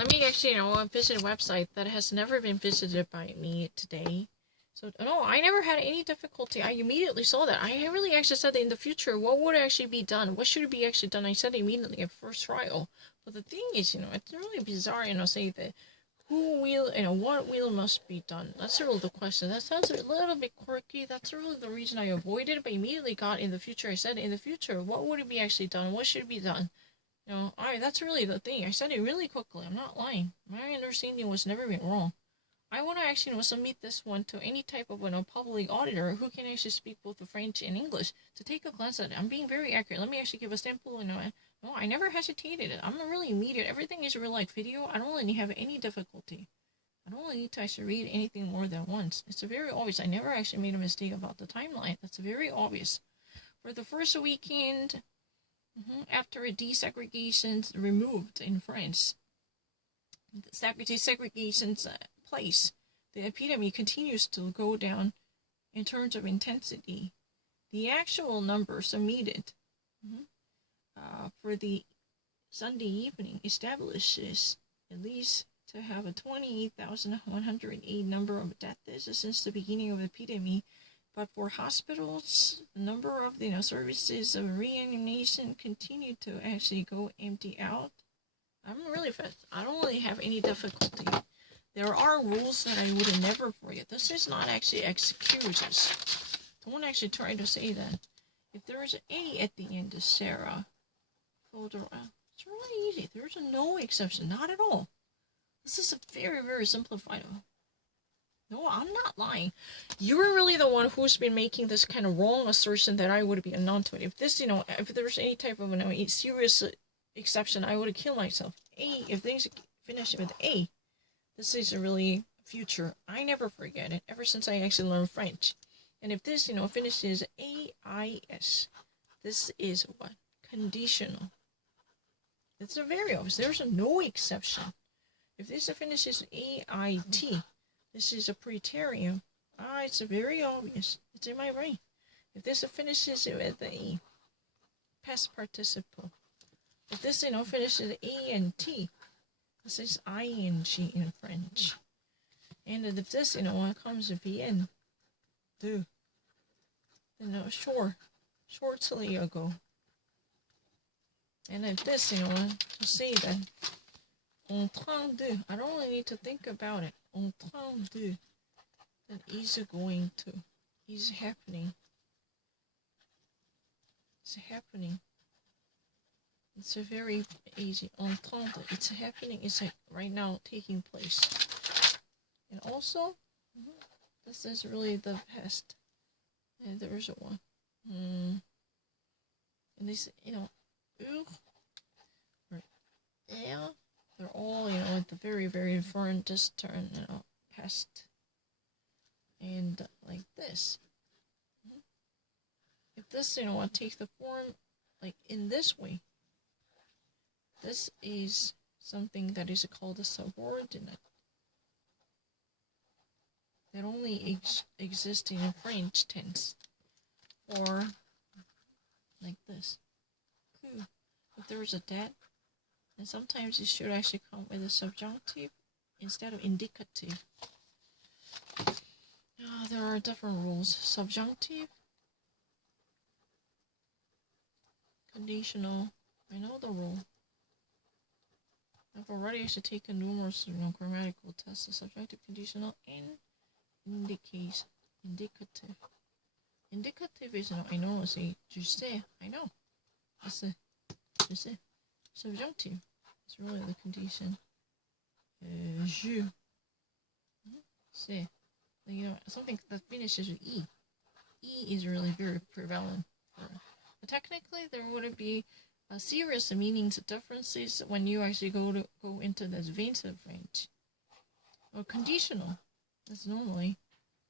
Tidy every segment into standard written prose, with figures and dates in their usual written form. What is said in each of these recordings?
let me actually, visit a website that has never been visited by me today. So, no, I never had any difficulty. I immediately saw that. I really actually said that in the future, what would actually be done? What should be actually done? I said immediately at first trial. But the thing is, it's really bizarre, say that who will, what will must be done. That's really the question. That sounds a little bit quirky. That's really the reason I avoided it, but immediately got in the future. I said in the future, what would it be actually done? What should be done? That's really the thing. I said it really quickly. I'm not lying. My understanding was never been wrong. I want to actually submit this one to any type of public auditor who can actually speak both the French and English to take a glance at it. I'm being very accurate. Let me actually give a sample. No, I never hesitated. I'm really immediate. Everything is real like video. I don't really have any difficulty. I don't really need to actually read anything more than once. It's very obvious. I never actually made a mistake about the timeline. That's very obvious. For the first weekend, after desegregation's removed in France, desegregation's place, the epidemic continues to go down in terms of intensity. The actual number submitted for the Sunday evening establishes at least to have a 28,108 number of deaths since the beginning of the epidemic. But for hospitals, the number of services of reanimation continue to actually go empty out. I'm really fast. I don't really have any difficulty. There are rules that I would never forget. This is not actually excuses. Don't actually try to say that. If there is an A at the end of Sarah, it's really easy. There's no exception. Not at all. This is a very, very simplified one. No, I'm not lying. You're really the one who's been making this kind of wrong assertion that I would be a non-twin. If this, if there's any type of serious exception, I would have killed myself. If things finish with A, this is a really future. I never forget it, ever since I actually learned French. And if this, finishes AIS, this is what? Conditional. It's a very obvious. There's no exception. If this finishes AIT, this is a preterium. It's very obvious. It's in my brain. If this finishes with a past participle, if this, finishes ANT, this is ING in French. And if this, comes VN, then shortly ago. And if this, to say that en train de, I don't really need to think about it. En train de, then is going to, is happening. It's happening. It's a very easy. En train de, it's happening. It's right now taking place. And also, this is really the past. And there's a one. And this, or yeah, they're all, at the very, very foreign just turn, past. And like this. If this, takes the form, like in this way, this is something that is called a subordinate. That only exists in French tense. Or like this. If there is a that, and sometimes it should actually come with a subjunctive instead of indicative. There are different rules. Subjunctive, conditional. I know the rule. I've already actually taken numerous grammatical tests. The subjunctive, conditional, and indicative. Indicative is, I know, say, je sais, I know. That's it. Je sais. Subjunctive is really the condition. Je sais. Something that finishes with E. E is really very prevalent. But technically, there wouldn't be serious meanings differences when you actually go into the advanced French. Or conditional. That's normally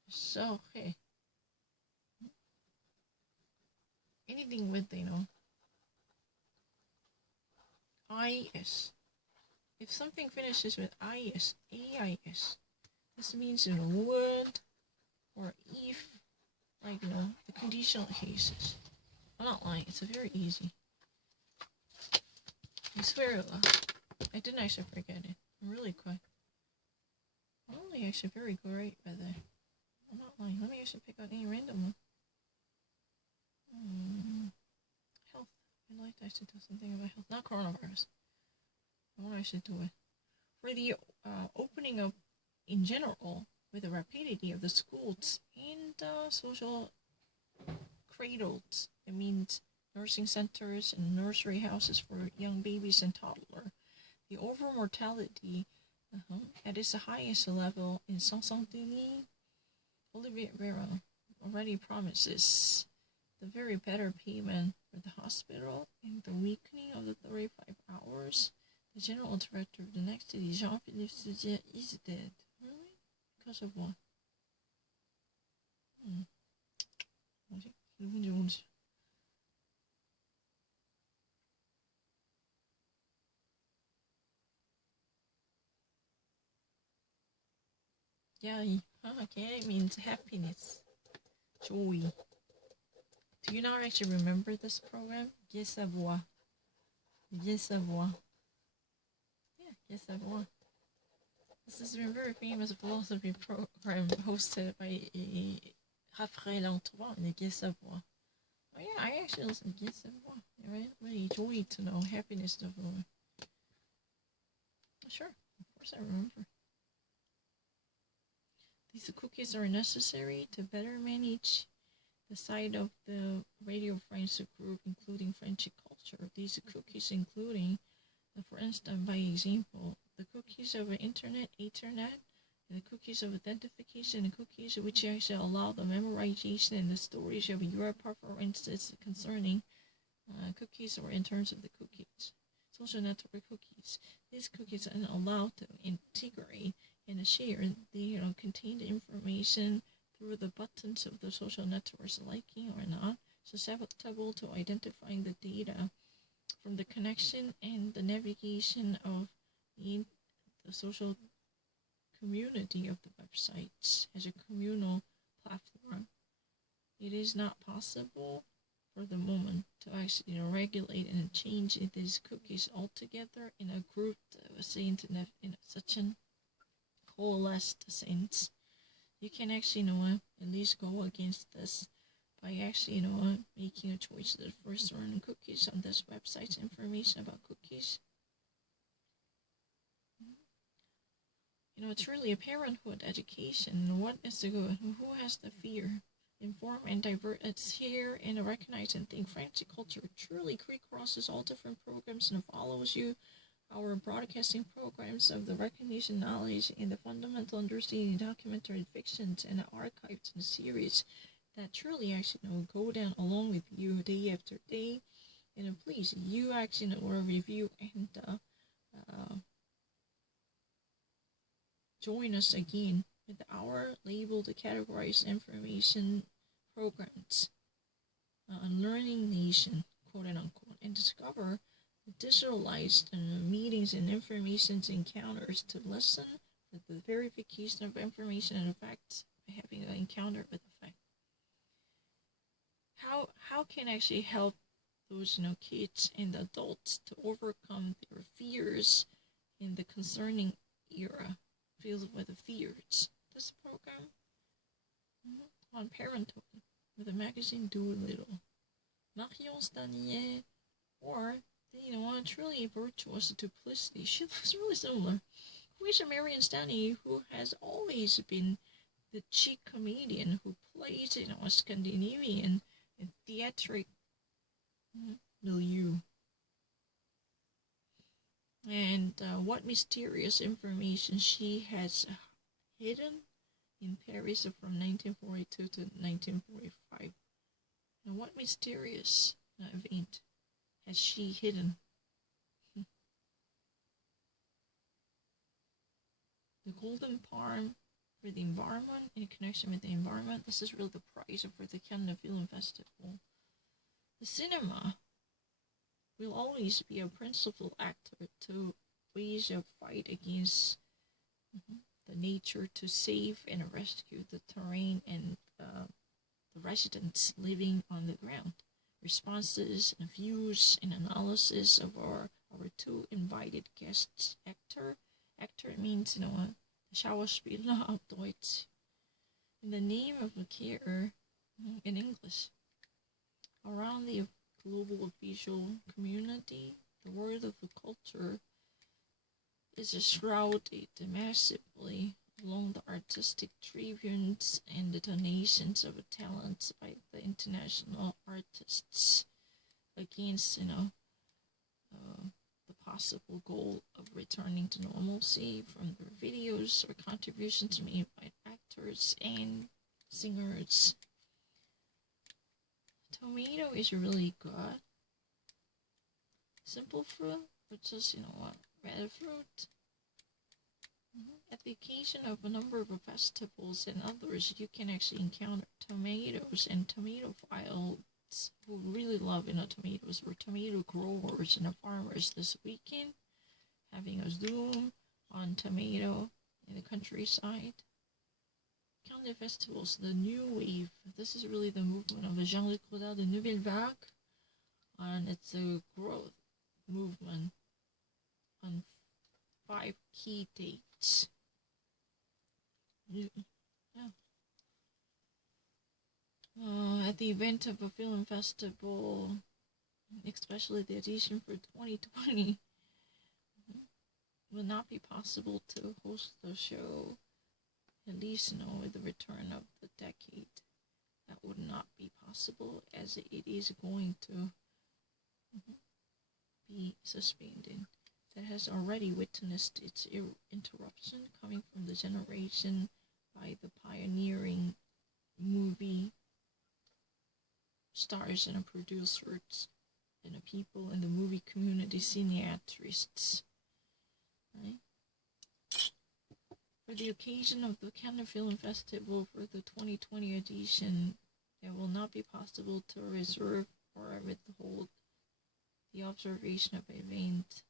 so okay. Anything with, IS. If something finishes with IS, AIS, this means would, or if, like, the conditional cases. I'm not lying, it's very easy. I swear, I didn't actually forget it. really quick. Only actually very great by the. I'm not lying. Let me actually pick out any random one. Health. I'd like to actually do something about health, not coronavirus. I want to actually do it for the opening up in general with the rapidity of the schools and social cradles. It means nursing centers and nursery houses for young babies and toddlers. The overall mortality at its highest level in Saint-Denis, Olivier Véran already promises the very better payment for the hospital and the weakening of the 35 hours. The general director of the next city, Jean-Philippe Sujet, is dead. Really? Because of what? 누군지 모르지. Yeah, okay, it means happiness, joy. Do you not actually remember this program? Gai Savoir. Gai Savoir. Yeah, Gai Savoir. This is a very famous philosophy program hosted by Raphaël Antoine in Gai Savoir. Oh yeah, I actually listen to Gai Savoir. Right? Really joy to know, happiness to know. Sure, of course I remember. These cookies are necessary to better manage the side of the Radio France group, including French culture. These cookies including, for instance, by example, the cookies of Ethernet, and the cookies of identification, and cookies which actually allow the memorization and the storage of your preferences concerning cookies or in terms of the cookies. Social network cookies. These cookies are allowed to integrate and share the contained information through the buttons of the social networks, liking or not, susceptible to identifying the data from the connection and the navigation of the social community of the websites as a communal platform. It is not possible for the moment to actually regulate and change these cookies altogether in a group that was saying in such an coalesced sense. You can actually at least go against this by actually making a choice that for certain cookies on this website's information about cookies. It's really a parenthood education. What is the good? Who has the fear? Inform and divert. It's here and recognize and think. French culture truly crosses all different programs and follows you. Our broadcasting programs of the recognition, knowledge, and the fundamental understanding documentary fictions and archives and series that truly actually go down along with you day after day. And please, you actually review and join us again with our labeled categorized information programs on Learning Nation, quote unquote, and discover the digitalized meetings and information encounters to listen with the verification of information and facts by having an encounter with the fact. How can actually help those kids and adults to overcome their fears in the concerning era filled with the fears? This program on parenthood with the magazine Doolittle, Marion Stanier, or truly virtuous duplicity. She looks really similar. Who is Marion Stanley, who has always been the chic comedian who plays a Scandinavian theatric milieu. And what mysterious information she has hidden in Paris from 1942 to 1945. Now, what mysterious event has she hidden? The Golden Palm for the environment, in connection with the environment. This is really the prize for the Cannes Film Festival. The cinema will always be a principal actor to wage a fight against the nature, to save and rescue the terrain and the residents living on the ground. Responses and views and analysis of our two invited guests, actor it means, Schauspieler auf Deutsch. In the name of a care in English. Around the global visual community, the world of the culture is shrouded massively along the artistic tribunes and the donations of talents by the international artists against, the possible goal of returning to normalcy from their videos or contributions made by actors and singers. Tomato is really good. Simple fruit, but just, red fruit. At the occasion of a number of festivals and others, you can actually encounter tomatoes and tomatophiles who really love, tomatoes, or tomato growers and farmers this weekend, having a Zoom on tomato in the countryside. Counter festivals, the new wave. This is really the movement of Jean-Luc Godard, the Nouvelle Vague, and it's a growth movement on 5 key dates. Yeah. At the event of a film festival, especially the edition for 2020, will not be possible to host the show, at least, with the return of the decade. That would not be possible, as it is going to be suspended. That has already witnessed its interruption coming from the generation by the pioneering movie stars and producers and the people in the movie community, cineatrists. Right? For the occasion of the Cannes Film Festival for the 2020 edition, it will not be possible to reserve or withhold the observation of an event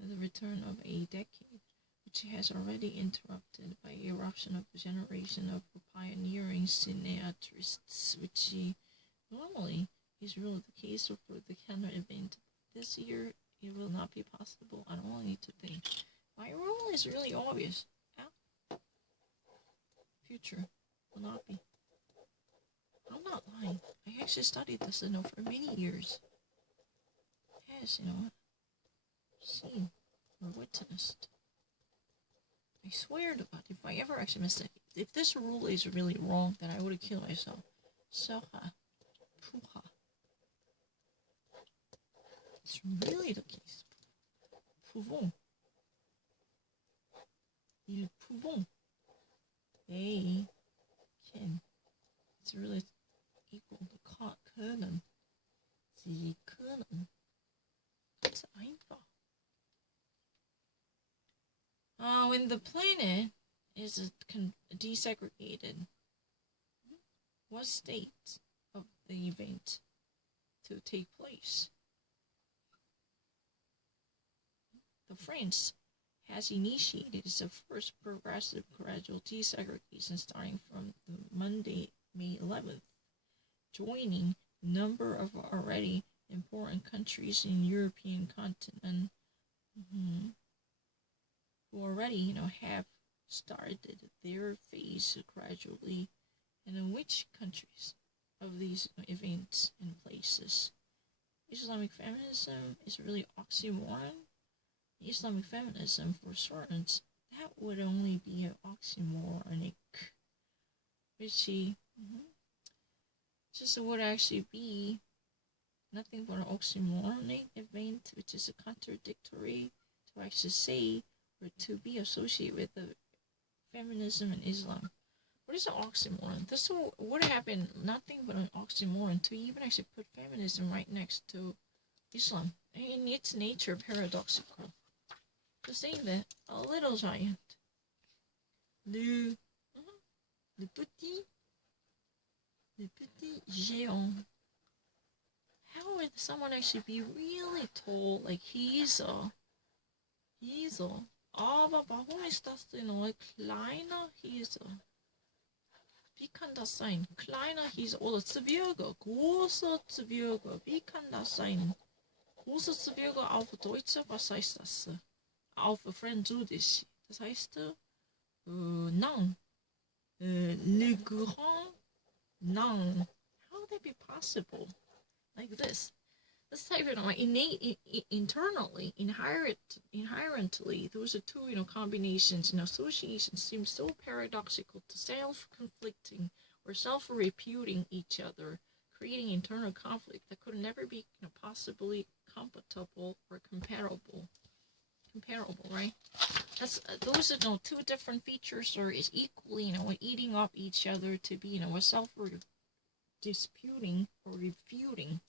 with the return of a decade, which has already interrupted by eruption of a generation of pioneering cineatrists, which normally is really the case for the Cannes event. This year, it will not be possible. I don't want you to think. My rule is really obvious. Future will not be. I'm not lying. I actually studied this, for many years. Yes, seen or witnessed. I swear to God, if I ever actually missed it, if this rule is really wrong, then I would have killed myself. Soha. Puha. It's really the case. Pouvons. Ils pouvons. They can. It's really equal to können. Sie können. Ganz einfach. When the planet is desegregated, what state of the event to take place? The France has initiated its first progressive gradual desegregation starting from the Monday, May 11th, joining a number of already important countries in the European continent who already, have started their phase gradually, and in which countries of these events and places. Islamic feminism is really oxymoron. Islamic feminism, for certain, that would only be an oxymoronic, which just would actually be nothing but an oxymoronic event, which is a contradictory to actually say or to be associated with the feminism and Islam. What is an oxymoron? This would happen nothing but an oxymoron to even actually put feminism right next to Islam. In its nature, paradoxical. To say that a little giant, le petit géant. How would someone actually be really tall? Like he's a. Aber warum ist das denn kleiner Hiesel? Wie kann das sein? Kleiner Hiesel oder Zwerge, großer Zwerge. Wie kann das sein? Großer Zwerge auf Deutsch, was heißt das? Auf Französisch. Das heißt, non. Le grand non. How would that be possible? Like this. This type, innate, internally, inherently, those are two, combinations and associations seem so paradoxical to self-conflicting or self-reputing each other, creating internal conflict that could never be, possibly compatible or comparable, right? Those are, two different features, or is equally, eating up each other to be, a self-disputing or refuting.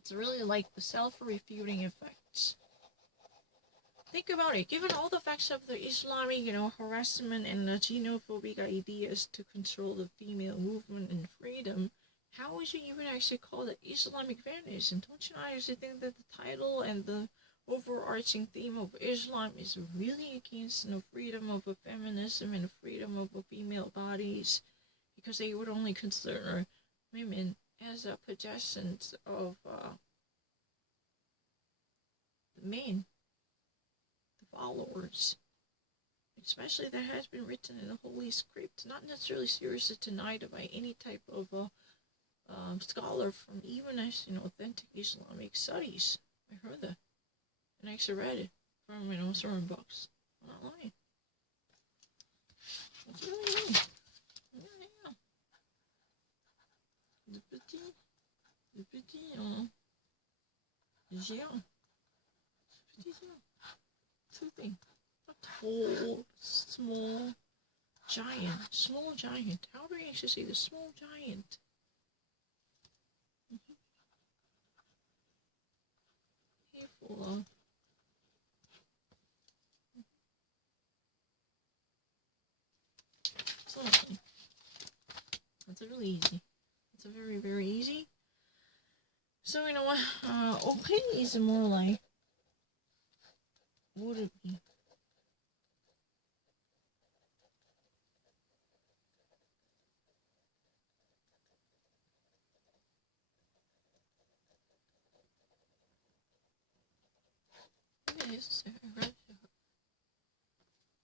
It's really like the self-refuting effects. Think about it. Given all the facts of the Islamic, harassment and the xenophobic ideas to control the female movement and freedom, how would you even actually call it Islamic feminism? Don't you actually think that the title and the overarching theme of Islam is really against, freedom of feminism and freedom of female bodies, because they would only consider women as a possessions of the men, the followers. Especially that has been written in the Holy Script, not necessarily seriously denied by any type of scholar from even as authentic Islamic studies. I heard that, and I actually read it from certain books. I'm not lying. It's really me. Yeah. Le petit géant. Petit géant. Two things. A tall, small giant. Small giant. How do I actually say the small giant? Full of something. That's really easy. It's a very, very easy. So you know what? Okay is more like, what would it be?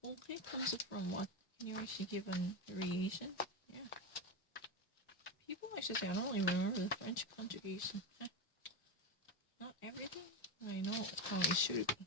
Okay comes from what? Can you actually give a variation? Yeah. People actually say, I don't even remember the French conjugation. Not everything. I know how it should be.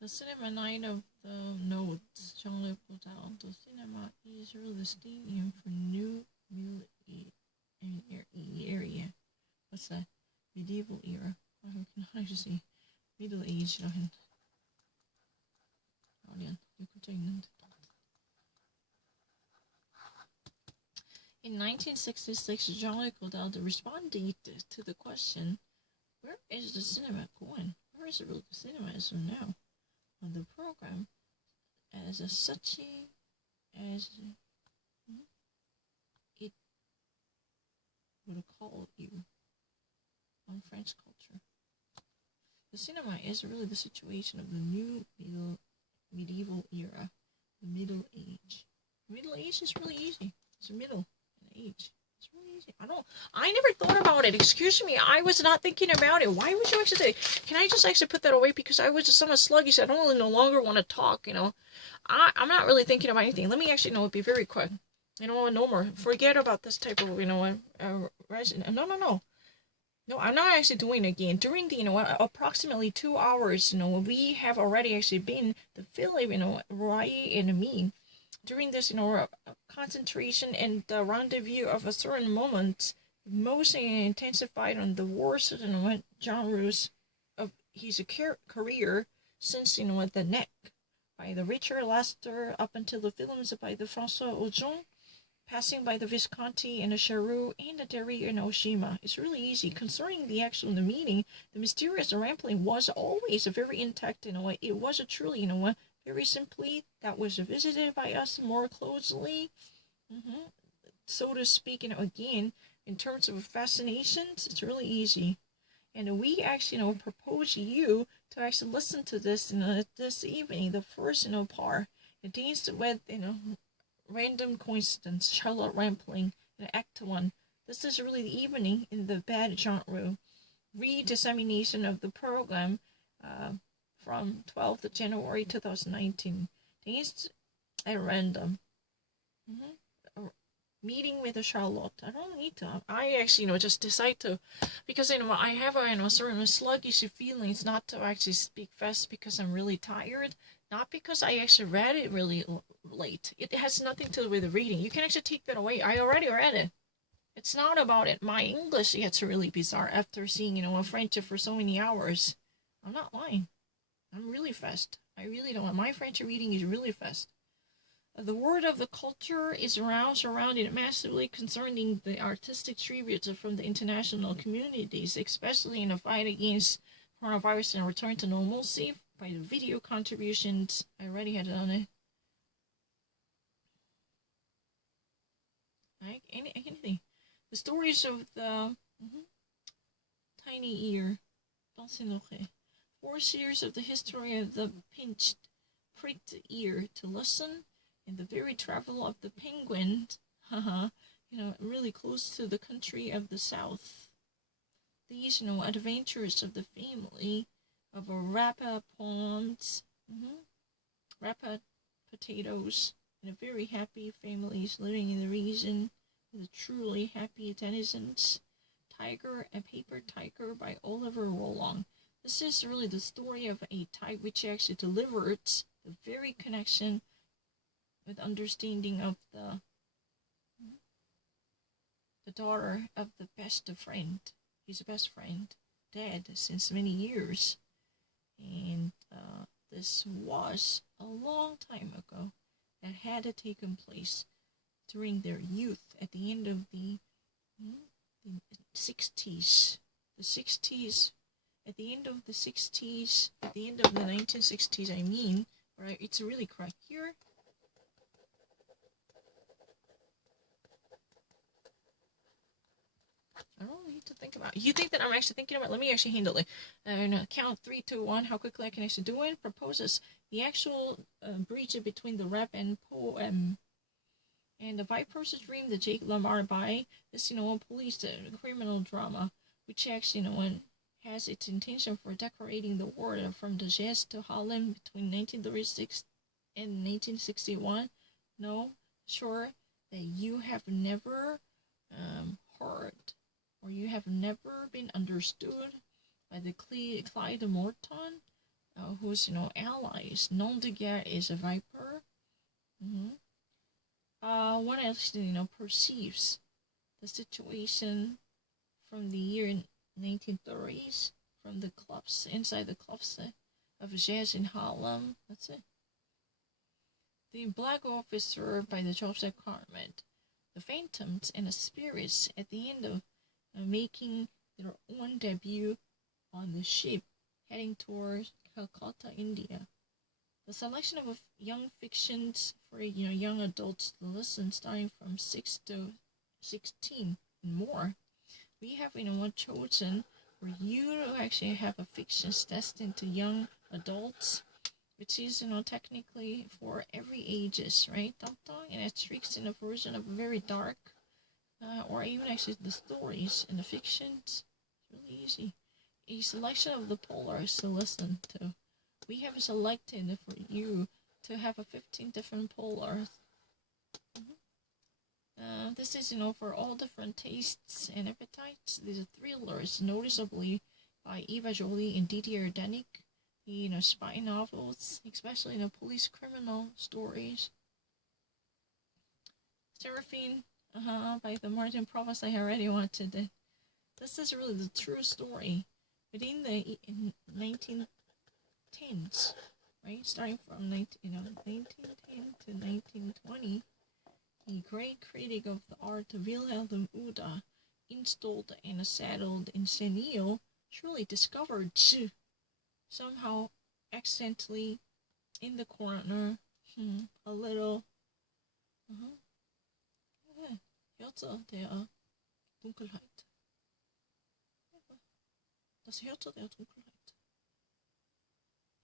The cinema night of the notes, Jean-Luc Godard. The cinema is really the stadium for new area. What's that? Medieval era. I can just say middle age. In 1966, Jean-Luc Godard responded to the question, where is the cinema going? Where is it really the cinema as of now? On the program as such as it would call you on French culture. The cinema is really the situation of the new medieval era. middle age. Middle age is really easy. It's a middle age. It's really easy. I never thought about it. Excuse me. I was not thinking about it. Why would you actually say, can I just actually put that away? Because I was just somewhat sluggish. I don't really no longer want to talk, I'm not really thinking about anything. Let me actually, be very quick. No more. Forget about this type of, resident. No. No, I'm not actually doing it again. During the, approximately 2 hours, we have already actually been, the Philip, Rai and me, during this, concentration and the rendezvous of a certain moment, mostly intensified on the worst, genres of his career since, The Neck by the Richard Lester up until the films by the François Ozon, passing by the Visconti and the Cheroux and the Terry and Oshima. It's really easy. Concerning the meaning, the mysterious rambling was always a very intact, it was a truly, very simply, that was visited by us more closely, so to speak, again, in terms of fascinations, it's really easy. And we actually, propose you to actually listen to this, this evening, the first, part. It deals with, Random Coincidence, Charlotte Rampling, in Act 1. This is really the evening in the bad genre. Re-dissemination of the program from 12th January 2019. Days at random. Meeting with Charlotte. I don't need to. I actually, just decide to, because, I have a certain sluggish feelings not to actually speak fast because I'm really tired. Not because I actually read it really late. It has nothing to do with the reading. You can actually take that away. I already read it. It's not about it. My English gets really bizarre after seeing, a French for so many hours. I'm not lying. I'm really fast. I really don't. My French reading is really fast. The word of the culture is surrounded massively concerning the artistic tributes from the international communities, especially in the fight against coronavirus and return to normalcy by the video contributions. I already had it on it. Anything. The stories of the tiny ear. 4 years of the history of the pricked ear to listen, and the very travel of the penguin, really close to the country of the south. These, adventures of the family of Rapa palms, Rapa potatoes, and a very happy families living in the region with a truly happy denizens. Tiger and Paper Tiger by Oliver Rollong. This is really the story of a type which actually delivered the very connection with understanding of the daughter of the best friend. His best friend, dead since many years. And this was a long time ago that had taken place during their youth at the end of the 60s. The 60s, at the end of the 60s, at the end of the 1960s, I mean, right? It's really correct here. I don't need to think about it. You think that I'm actually thinking about it? Let me actually handle it. Count 3, 2, 1, how quickly I can actually do it. Proposes the actual breach between the rap and poem. And the Viper's Dream, the Jake LaMar by this, police criminal drama, which actually, has its intention for decorating the world from the Jazz to Harlem between 1936 and 1961. No, sure that you have never heard, or you have never been understood by the Clyde Morton, whose, allies. Nom de guerre is a Viper. One actually, perceives the situation from the year 1930s, from the clubs, inside the clubs of jazz in Harlem. That's it. The black officer by the Jobs Department, the phantoms and the spirits at the end of making their own debut on the ship heading towards Calcutta, India. The selection of young fictions for young adults to listen, starting from 6 to 16 and more. We have chosen for you to actually have a fictions destined to young adults which is, technically for every ages, right? And it speaks in a version of very dark, or even actually the stories and the fictions. It's really easy. A selection of the polars to listen to. We have selected for you to have 15 different polars. This is, for all different tastes and appetites. These are thrillers, noticeably by Eva Joly and Didier Denik. Spy novels, especially police criminal stories. Seraphine, by the Martin Provost. I already wanted it. This is really the true story. Within the 1910s, right? Starting from 1910 to 1920, the great critic of the art Wilhelm Uda, installed and settled in Senil, truly discovered somehow accidentally in the corner a little Herze der Dunkelheit. Das Herze der Dunkelheit.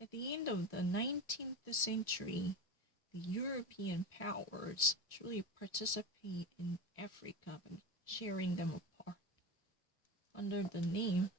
At the end of the 19th century, the European powers truly participate in Africa, sharing them apart under the name